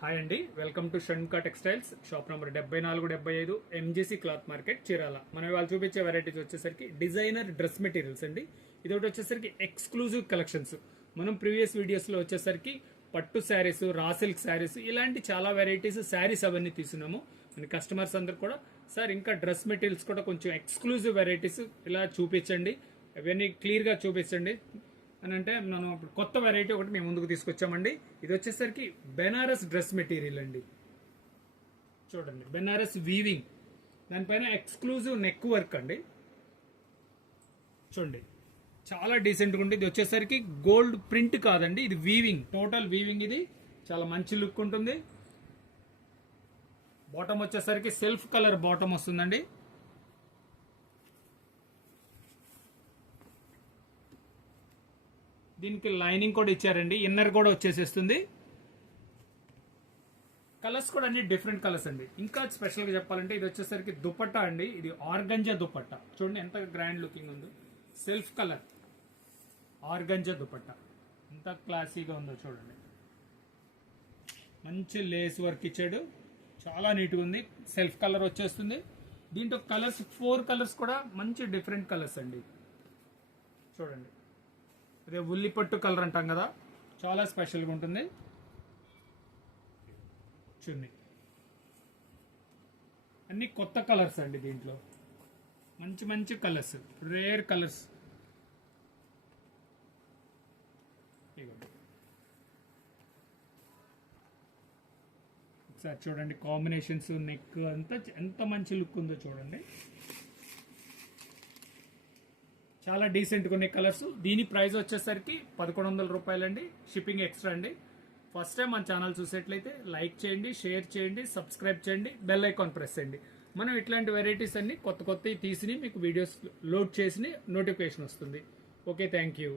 Hi అండి, welcome to Shanmukha textiles. Shop number 7475 MGC cloth market, Chirala. మనం ఇవాళ చూపించే వెరైటీస్ వచ్చేసరికి డిజైనర్ డ్రెస్ మెటీరియల్స్ అండి. ఇది ఒకటి వచ్చేసరికి ఎక్స్క్లూజివ్ కలెక్షన్స్. మనం ప్రీవియస్ వీడియోస్ లో వచ్చేసరికి పట్టు శారీస్, రా సిల్క్ శారీస్, ఇలాంటి చాలా వెరైటీస్ శారీస్ అవన్నీ తీసుకున్నాము. మన కస్టమర్స్ అందరు కూడా సార్ ఇంకా డ్రెస్ మెటీరియల్స్ కూడా కొంచెం ఎక్స్క్లూజివ్ వెరైటీస్ ఇలా చూపించండి, అవన్నీ క్లియర్ గా చూపించండి అని అంటే మనం కొత్త వెరైటీ ఒకటి మేము ముందుకు తీసుకొచ్చామండి. ఇది వచ్చేసరికి బెనారస్ డ్రెస్ మెటీరియల్ అండి. చూడండి, బెనారస్ వీవింగ్, దానిపైన ఎక్స్క్లూజివ్ నెక్ వర్క్ అండి. చూడండి, చాలా డీసెంట్గా ఉంటుంది. ఇది వచ్చేసరికి గోల్డ్ ప్రింట్ కాదండి, ఇది వీవింగ్, టోటల్ వీవింగ్. ఇది చాలా మంచి లుక్ ఉంటుంది. బాటమ్ వచ్చేసరికి సెల్ఫ్ కలర్ బాటమ్ వస్తుందండి. దీనికి లైనింగ్ కూడా ఇచ్చారండి, ఇన్నర్ కూడా వచ్చేసేస్తుంది. కలర్స్ కూడా అన్ని డిఫరెంట్ కలర్స్ అండి. ఇంకా స్పెషల్ గా చెప్పాలంటే ఇది వచ్చేసరికి దుపట్టా అండి. ఇది ఆర్గంజా దుపట్టా. చూడండి ఎంత గ్రాండ్ లుకింగ్ ఉందో. సెల్ఫ్ కలర్ ఆర్గంజా దుపట్టా ఎంత క్లాసీగా ఉందో చూడండి. మంచి లేస్ వర్క్ ఇచ్చాడు, చాలా నీట్గా ఉంది. సెల్ఫ్ కలర్ వచ్చేస్తుంది. దీంట్లో కలర్స్ 4 కలర్స్ కూడా మంచి డిఫరెంట్ కలర్స్ అండి. చూడండి, అదే ఉల్లిపట్టు కలర్ అంటాం కదా, చాలా స్పెషల్గా ఉంటుంది. చున్నీ అన్ని కొత్త కలర్స్ అండి. దీంట్లో మంచి మంచి కలర్స్, రేర్ కలర్స్. ఒకసారి చూడండి కాంబినేషన్స్, నెక్ అంతా ఎంత మంచి లుక్ ఉందో చూడండి. చాలా డీసెంట్గా ఉన్నాయి కలర్స్. దీని ప్రైస్ వచ్చేసరికి 1100 రూపాయలండి. షిప్పింగ్ ఎక్స్ట్రా అండి. ఫస్ట్ టైం మన ఛానల్ చూసేట్లయితే లైక్ చేయండి, షేర్ చేయండి, సబ్స్క్రైబ్ చేయండి, బెల్ ఐకాన్ ప్రెస్ చేయండి. మనం ఇట్లాంటి వెరైటీస్ అన్ని కొత్త కొత్తవి తీసి మీకు వీడియోస్ లోడ్ చేసి నోటిఫికేషన్ వస్తుంది. Okay, thank you.